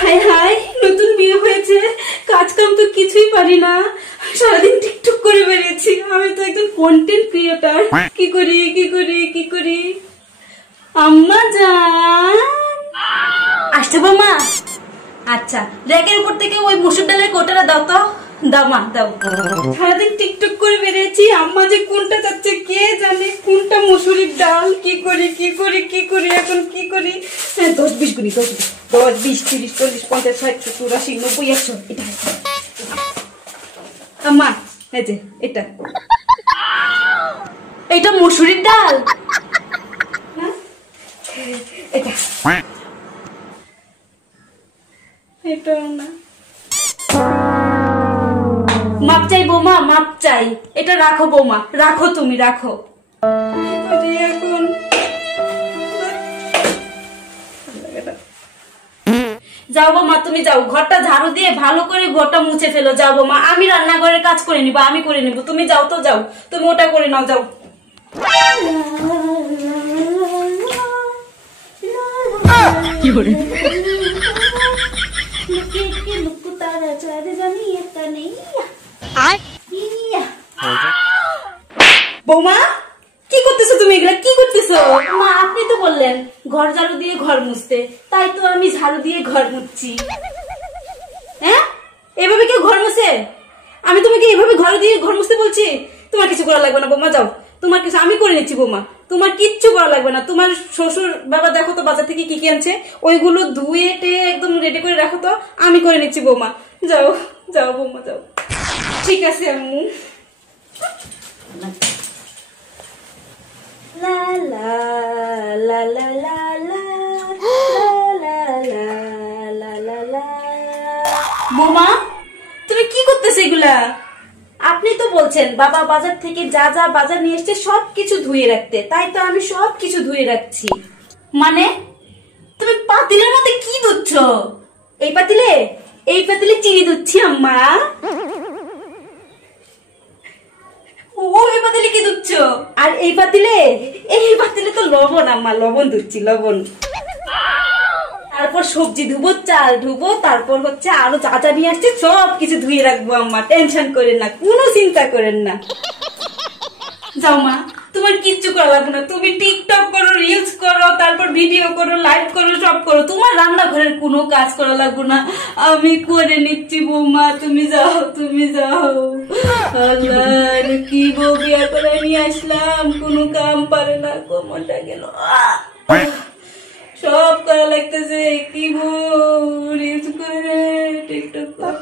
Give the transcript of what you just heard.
হায় হায়, নতুন বিয়ে হয়েছে, কাজ কাম তো কিছুই পারি না, সারাদিন টিকটক করে বেরিয়েছি। আমি তো একজন কন্টেন্ট ক্রিয়েটর। কি করি কি করি কি করি? আম্মা জান, আসতে বৌমা। আচ্ছা, র্যাকের উপর থেকে ওই মসুর ডালের কোটাটা দাও তো। দাও মা, দাও। সারাদিন টিকটক করে বেরিয়েছি, আম্মা যে কোনটা চাচ্ছে কে জানে, কোনটা মসুরির ডাল। কি করি কি করি কি করি, এখন কি করি? 10-20 গুণি, 10-20-30-40-50-60-70-80-90-100। এটা আম্মা, এই যে এটা, এটা মসুরির ডাল। এটা এটাও না। মাপ চাই বৌমা, মাপ চাই। এটা রাখো বৌমা, রাখো, তুমি রাখো। এখন যাও বৌমা, তুমি যাও, ঘরটা ঝাড়ু দিয়ে ভালো করে ঘরটা মুছে ফেলো। যাও বৌমা, আমি রান্নাঘরের কাজ করে নিবো, আমি করে নিবো। তুমি যাও তো, যাও, তুমি ওটা করে নাও, যাও। কি করে বৌমা, কি করতেছো তুমি? এগুলা কি করতেছো? মা, আপনি তো বললেন ঘর ঝাড়ু দিয়ে ঘর মুছতে, তাই তো আমি ঝাড়ু দিয়ে ঘর মুছছি। হ্যাঁ, এভাবে কেউ ঘর মুছে? আমি তোমাকে এভাবে ঘর দিয়ে ঘর মুছতে বলছি? তোমার কিছু করা লাগবে না বৌমা, যাও, তোমার কিছু আমি করে নিচ্ছি বৌমা। তোমার কিচ্ছু করা লাগবে না। তোমার শ্বশুর বাবা দেখো তো বাজার থেকে কি কি আনছে, ওইগুলো ধুয়ে টেয়ে একদম রেডি করে রাখো তো, আমি করে নিচ্ছি বৌমা। যাও যাও বৌমা, যাও। ঠিক আছে আম্মু। লা লা লা লা লা লা লা লা লা লা লা। বৌমা, তুমি কি করতেছো এগুলা? আপনি তো বলছেন বাবা বাজার থেকে যা যা বাজার নিয়ে এসছে সবকিছু ধুয়ে রাখতে, তাই তো আমি সবকিছু ধুয়ে রাখছি। মানে তুমি পাতিলের মধ্যে কি দুচ্ছ? এই পাতিলে, এই পাতিলে চিনি দুচ্ছি আম্মা। ওই পাতিলে কি দুচ্ছ? আর এই পাতিলে, এই পাতিলে তো লবণ আম্মা, লবণ দুচ্ছি, লবণ। তারপর সবজি ধুবো, চাল ধুবো, তারপর হচ্ছে আরো যা যা নিয়ে আসছে সব কিছু ধুয়ে রাখবো আম্মা। টেনশন করেন না, কোনো চিন্তা করেন না। যাও মা, তোমার কিচ্ছু করা লাগবে না। তুমি টিকটক করো, রিলস করো, তারপর ভিডিও করো, লাইভ করো, সব করো। তোমার রান্নাঘরের কোনো কাজ করা লাগবে না, আমি করে নিচ্ছি বৌমা। তুমি যাও, তুমি যাও। আল্লাহ, কি বউ বিয়া করে নিয়ে আসলাম, কোনো কাম পারে না, কোমরটা গেল। সব করা লাগতেছে, কি বউ রিলস করে, টিকটক করে।